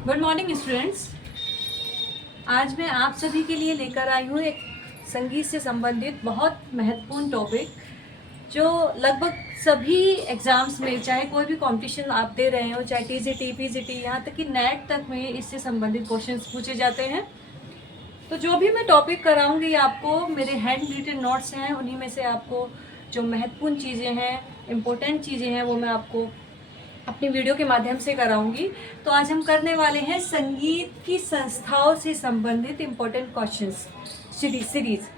Good morning students. आज मैं आप सभी के लिए लेकर आई हूँ एक संगीत से संबंधित बहुत महत्वपूर्ण टॉपिक, जो लगभग सभी एग्ज़ाम्स में, चाहे कोई भी कंपटीशन आप दे रहे हो, चाहे टीजीटी, पीजीटी, यहाँ तक कि नेट तक में इससे संबंधित क्वेश्चंस पूछे जाते हैं। तो जो भी मैं टॉपिक कराऊंगी आपको, मेरे हैंड रिटन नोट्स हैं, उन्हीं में से आपको जो महत्वपूर्ण चीज़ें हैं, इम्पोर्टेंट चीज़ें हैं, वो मैं आपको अपनी वीडियो के माध्यम से कराऊंगी। तो आज हम करने वाले हैं संगीत की संस्थाओं से संबंधित इम्पोर्टेंट क्वेश्चंस सीरीज।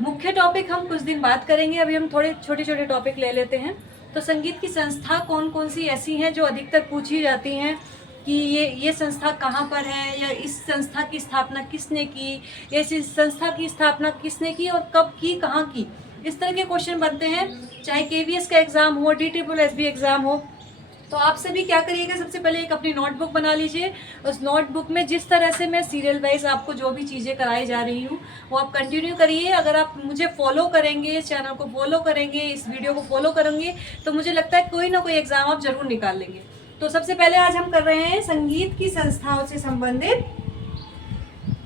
मुख्य टॉपिक हम कुछ दिन बाद करेंगे, अभी हम थोड़े छोटे छोटे टॉपिक ले लेते हैं। तो संगीत की संस्था कौन कौन सी ऐसी हैं जो अधिकतर पूछी जाती हैं कि ये संस्था कहाँ पर है, या इस संस्था की स्थापना किसने की, या इस संस्था की स्थापना किसने की और कब की, कहाँ की। इस तरह के क्वेश्चन बनते हैं, चाहे केवीएस का एग्ज़ाम हो, DSSB एग्ज़ाम हो। तो आप सभी क्या करिएगा, सबसे पहले एक अपनी नोटबुक बना लीजिए। उस नोटबुक में जिस तरह से मैं सीरियल वाइज आपको जो भी चीज़ें कराई जा रही हूँ वो आप कंटिन्यू करिए। अगर आप मुझे फॉलो करेंगे, इस चैनल को फॉलो करेंगे, इस वीडियो को फॉलो करेंगे, तो मुझे लगता है कोई ना कोई एग्ज़ाम आप जरूर निकाल लेंगे। तो सबसे पहले आज हम कर रहे हैं संगीत की संस्थाओं से संबंधित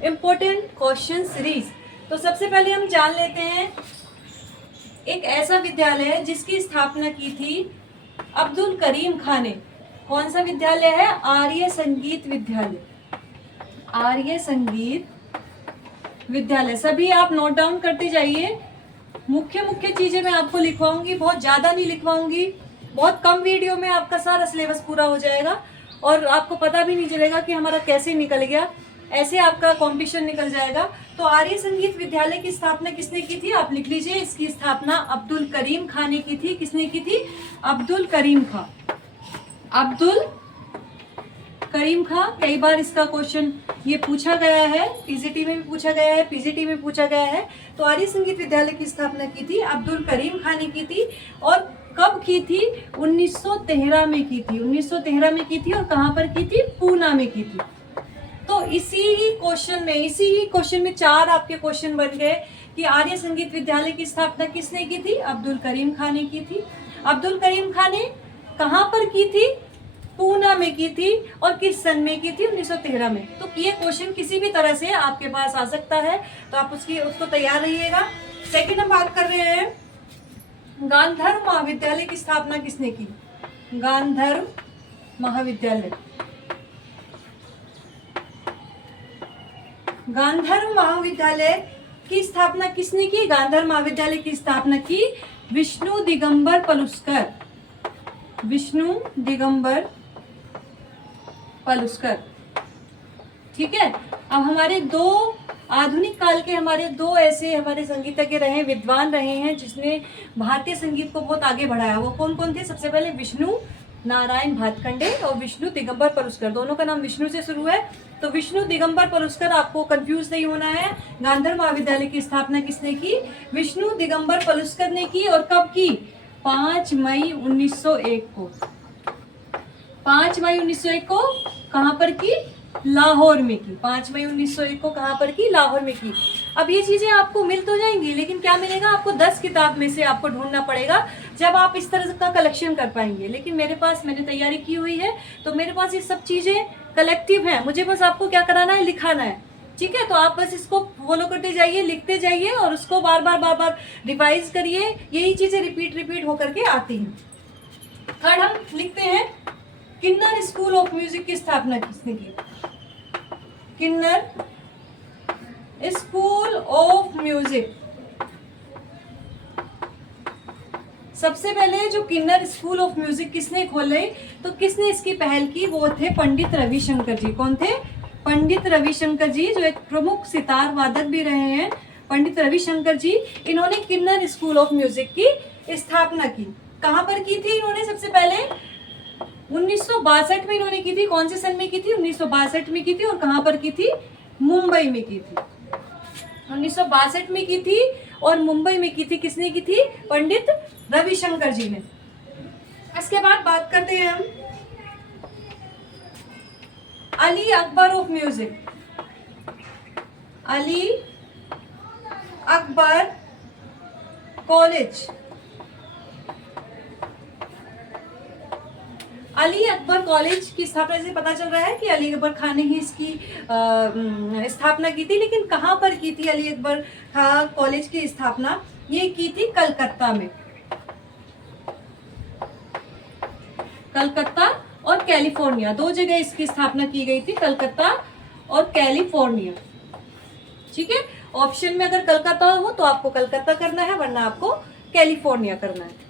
इम्पोर्टेंट क्वेश्चन सीरीज। तो सबसे पहले हम जान लेते हैं एक ऐसा विद्यालय जिसकी स्थापना की थी अब्दुल करीम खान ने। कौन सा विद्यालय है? आर्य संगीत विद्यालय। आर्य संगीत विद्यालय। सभी आप नोट डाउन करते जाइए। मुख्य मुख्य चीजें मैं आपको लिखवाऊंगी, बहुत ज्यादा नहीं लिखवाऊंगी। बहुत कम वीडियो में आपका सारा सिलेबस पूरा हो जाएगा और आपको पता भी नहीं चलेगा कि हमारा कैसे निकल गया, ऐसे आपका कंपटीशन निकल जाएगा। तो आर्य संगीत विद्यालय की स्थापना किसने की थी? आप लिख लीजिए, इसकी स्थापना अब्दुल करीम खान ने की थी। किसने की थी? अब्दुल करीम खान। अब्दुल करीम खान। कई बार इसका क्वेश्चन ये पूछा गया है, टीजीटी में भी पूछा गया है, पीजीटी में पूछा गया है। तो आर्य संगीत विद्यालय की स्थापना की थी अब्दुल करीम खान ने की थी। और कब की थी? 1913 में की थी। 1913 में की थी। और कहाँ पर की थी? पूना में की थी। तो इसी ही क्वेश्चन में चार आपके क्वेश्चन बन गए कि आर्य संगीत विद्यालय की स्थापना किसने की थी? अब्दुल करीम खान ने की थी। अब्दुल करीम खान ने कहाँ पर की थी? पूना में की थी। और किस सन में की थी? 1913 में। तो ये क्वेश्चन किसी भी तरह से आपके पास आ सकता है, तो आप उसको तैयार रहिएगा। सेकेंड हम बात कर रहे हैं, गांधर्व महाविद्यालय की स्थापना किसने की? गांधर्व महाविद्यालय। गांधर्व महाविद्यालय की स्थापना किसने की? गांधर्व महाविद्यालय की स्थापना की विष्णु दिगंबर पलुस्कर। विष्णु दिगंबर पलुस्कर। ठीक है। अब हमारे दो आधुनिक काल के ऐसे हमारे संगीतज्ञ रहे, विद्वान रहे हैं, जिसने भारतीय संगीत को बहुत आगे बढ़ाया। वो कौन कौन थे? सबसे पहले विष्णु नारायण भातखंडे और विष्णु दिगंबर पलुस्कर। दोनों का नाम विष्णु से शुरू है। तो विष्णु दिगंबर पलुस्कर, आपको कंफ्यूज नहीं होना है। गांधर्व महाविद्यालय की स्थापना किसने की? विष्णु दिगंबर पलुस्कर ने की। और कब की? 5 मई 1901 को। 5 मई 1901 को कहाँ पर की? लाहौर में की। 5 मई 1901 को कहाँ पर की? लाहौर में की। अब ये चीजें आपको मिल तो जाएंगी, लेकिन क्या मिलेगा आपको? 10 किताब में से आपको ढूंढना पड़ेगा, जब आप इस तरह का कलेक्शन कर पाएंगे। लेकिन मैंने तैयारी की हुई है, तो मेरे पास ये सब चीजें कलेक्टिव है। मुझे बस आपको क्या कराना है? लिखाना है। ठीक है। तो आप बस इसको फॉलो करते जाइए, लिखते जाइए और उसको बार बार रिवाइज करिए। यही चीजें रिपीट होकर के आती हैं। थर्ड हम लिखते हैं, किन्नर स्कूल ऑफ म्यूजिक की स्थापना किसने की? किन्नर स्कूल ऑफ म्यूजिक। सबसे पहले जो किन्नर स्कूल ऑफ म्यूजिक किसने खोले, तो किसने इसकी पहल की? वो थे पंडित रविशंकर जी। कौन थे? पंडित रविशंकर जी, जो एक प्रमुख सितार वादक भी रहे हैं। पंडित रविशंकर जी, इन्होंने किन्नर स्कूल ऑफ म्यूजिक की स्थापना की। कहाँ पर की थी इन्होंने? सबसे पहले 1962 में इन्होंने की थी। कौन से सन में की थी? 1962 में की थी। और कहाँ पर की थी? मुंबई में की थी। 1962 में की थी और मुंबई में की थी। किसने की थी? पंडित रविशंकर जी ने। इसके बाद बात करते हैं हम Ali Akbar of music. Ali Akbar college. Ali Akbar college की स्थापना से पता चल रहा है कि अली अकबर खान ने ही इसकी स्थापना की थी, लेकिन कहाँ पर की थी अली अकबर खान कॉलेज की स्थापना? ये की थी कलकत्ता में। कलकत्ता और कैलिफोर्निया, 2 जगह इसकी स्थापना की गई थी, कलकत्ता और कैलिफोर्निया। ठीक है, ऑप्शन में अगर कलकत्ता हो तो आपको कलकत्ता करना है, वरना आपको कैलिफोर्निया करना है।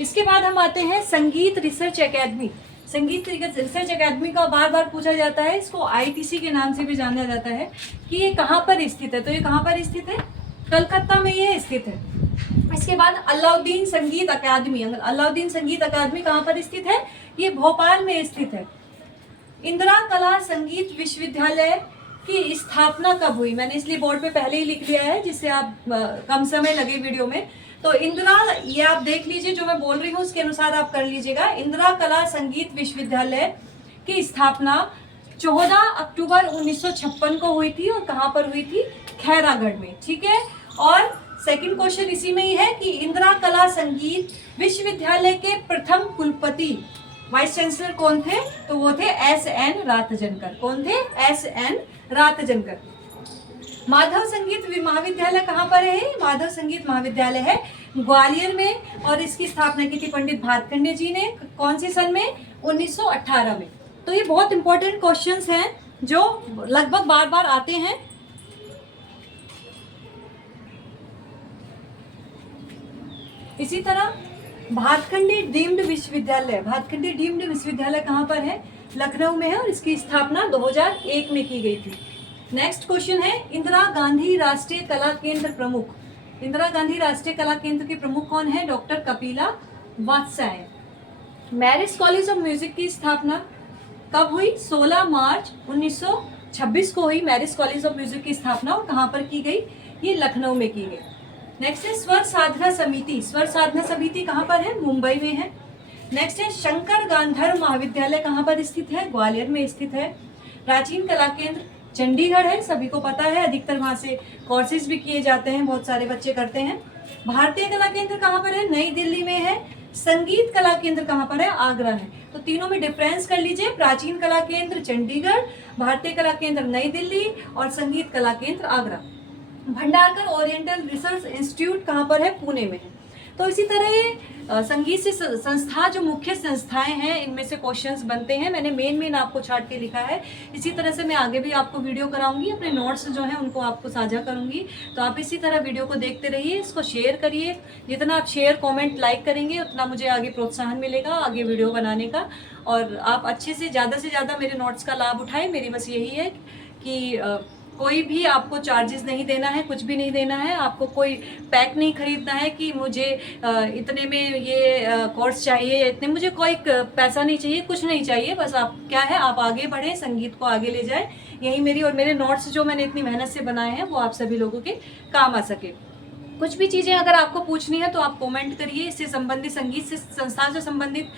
इसके बाद हम आते हैं संगीत रिसर्च एकेडमी। संगीत रिसर्च एकेडमी का बार बार पूछा जाता है, इसको आईटीसी के नाम से भी जाना जाता है, कि ये कहाँ पर स्थित है। तो ये कहाँ पर स्थित है? कलकत्ता में ये स्थित है। इसके बाद अलाउद्दीन संगीत अकादमी। अलाउद्दीन संगीत अकादमी कहाँ पर स्थित है? ये भोपाल में स्थित है। इंदिरा कला संगीत विश्वविद्यालय की स्थापना कब हुई? मैंने इसलिए बोर्ड पे पहले ही लिख लिया है, जिससे आप कम समय लगे वीडियो में। तो इंदिरा, ये आप देख लीजिए, जो मैं बोल रही हूँ उसके अनुसार आप कर लीजिएगा। इंदिरा कला संगीत विश्वविद्यालय की स्थापना 14 अक्टूबर 1956 को हुई थी। और कहाँ पर हुई थी? खैरागढ़ में। ठीक है, और सेकंड क्वेश्चन इसी में ही है कि इंदिरा कला संगीत विश्वविद्यालय के प्रथम कुलपति वाइस चांसलर कौन थे? तो वो थे एस.एन. रातजनकर। कौन थे? एस.एन. रातजनकर। माधव संगीत महाविद्यालय कहाँ पर है? माधव संगीत महाविद्यालय है ग्वालियर में, और इसकी स्थापना की थी पंडित भातखंडे जी ने। कौन सी सन में? 1918 में। तो ये बहुत इंपॉर्टेंट क्वेश्चंस हैं जो लगभग बार बार आते हैं। इसी तरह भातखंडे डीम्ड विश्वविद्यालय, भातखंडे डीम्ड विश्वविद्यालय कहाँ पर है? लखनऊ में है, और इसकी स्थापना 2001 में की गई थी। नेक्स्ट क्वेश्चन है इंदिरा गांधी राष्ट्रीय कला केंद्र प्रमुख। इंदिरा गांधी राष्ट्रीय कला केंद्र के प्रमुख कौन है? Doctor Kapila Vatsyayan. Marris college of music की स्थापना कब हुई? 16 मार्च 1926 को हुई मैरिज कॉलेज ऑफ म्यूजिक की स्थापना। और कहाँ पर की गई? ये लखनऊ में की गई। नेक्स्ट है स्वर साधना समिति। स्वर साधना समिति कहाँ पर है? मुंबई में है। नेक्स्ट है शंकर गांधर्व महाविद्यालय कहाँ पर स्थित है? ग्वालियर में स्थित है। प्राचीन कला केंद्र चंडीगढ़ है, सभी को पता है, अधिकतर वहाँ से कोर्सेज भी किए जाते हैं, बहुत सारे बच्चे करते हैं। भारतीय कला केंद्र कहाँ पर है? नई दिल्ली में है। संगीत कला केंद्र कहाँ पर है? आगरा है। तो तीनों में डिफरेंस कर लीजिए, प्राचीन कला केंद्र चंडीगढ़, भारतीय कला केंद्र नई दिल्ली, और संगीत कला केंद्र Agra. Bhandarkar oriental research institute कहाँ पर है? पुणे में है। तो इसी तरह ये संगीत से संस्था, जो मुख्य संस्थाएं हैं, इनमें से क्वेश्चंस बनते हैं। मैंने मेन आपको छाट के लिखा है। इसी तरह से मैं आगे भी आपको वीडियो कराऊंगी, अपने नोट्स जो हैं उनको आपको साझा करूंगी। तो आप इसी तरह वीडियो को देखते रहिए, इसको शेयर करिए। जितना आप शेयर, कमेंट, लाइक करेंगे उतना मुझे आगे प्रोत्साहन मिलेगा आगे वीडियो बनाने का। और आप अच्छे से ज़्यादा मेरे नोट्स का लाभ उठाएं। मेरी बस यही है कि कोई भी आपको चार्जेस नहीं देना है, कुछ भी नहीं देना है, आपको कोई पैक नहीं खरीदना है कि मुझे इतने में ये कोर्स चाहिए, इतने, मुझे कोई पैसा नहीं चाहिए, कुछ नहीं चाहिए। बस आप क्या है, आप आगे बढ़ें, संगीत को आगे ले जाएं। यही मेरी और मेरे नोट्स जो मैंने इतनी मेहनत से बनाए हैं वो आप सभी लोगों के काम आ सके। कुछ भी चीज़ें अगर आपको पूछनी है तो आप कमेंट करिए। इससे संबंधित, संगीत से संस्था से संबंधित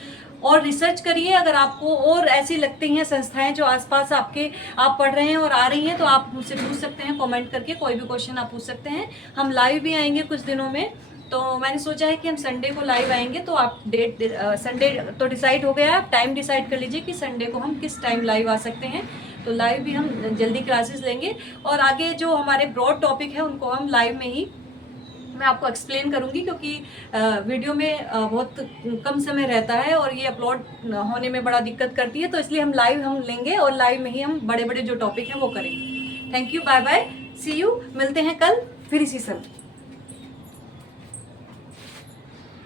और रिसर्च करिए। अगर आपको और ऐसी लगती हैं संस्थाएं जो आसपास आपके आप पढ़ रहे हैं और आ रही हैं, तो आप मुझसे पूछ सकते हैं कमेंट करके। कोई भी क्वेश्चन आप पूछ सकते हैं। हम लाइव भी आएंगे कुछ दिनों में, तो मैंने सोचा है कि हम संडे को लाइव आएंगे। तो आप संडे तो डिसाइड हो गया है, आप टाइम डिसाइड कर लीजिए कि संडे को हम किस टाइम लाइव आ सकते हैं। तो लाइव भी हम जल्दी क्लासेस लेंगे, और आगे जो हमारे ब्रॉड टॉपिक है उनको हम लाइव में ही मैं आपको एक्सप्लेन करूंगी, क्योंकि वीडियो में बहुत कम समय रहता है और ये अपलोड होने में बड़ा दिक्कत करती है। तो इसलिए हम लाइव लेंगे, और लाइव में ही हम बड़े बड़े जो टॉपिक हैं वो करेंगे। Thank you, bye bye, see you. मिलते हैं कल फिर इसी समय।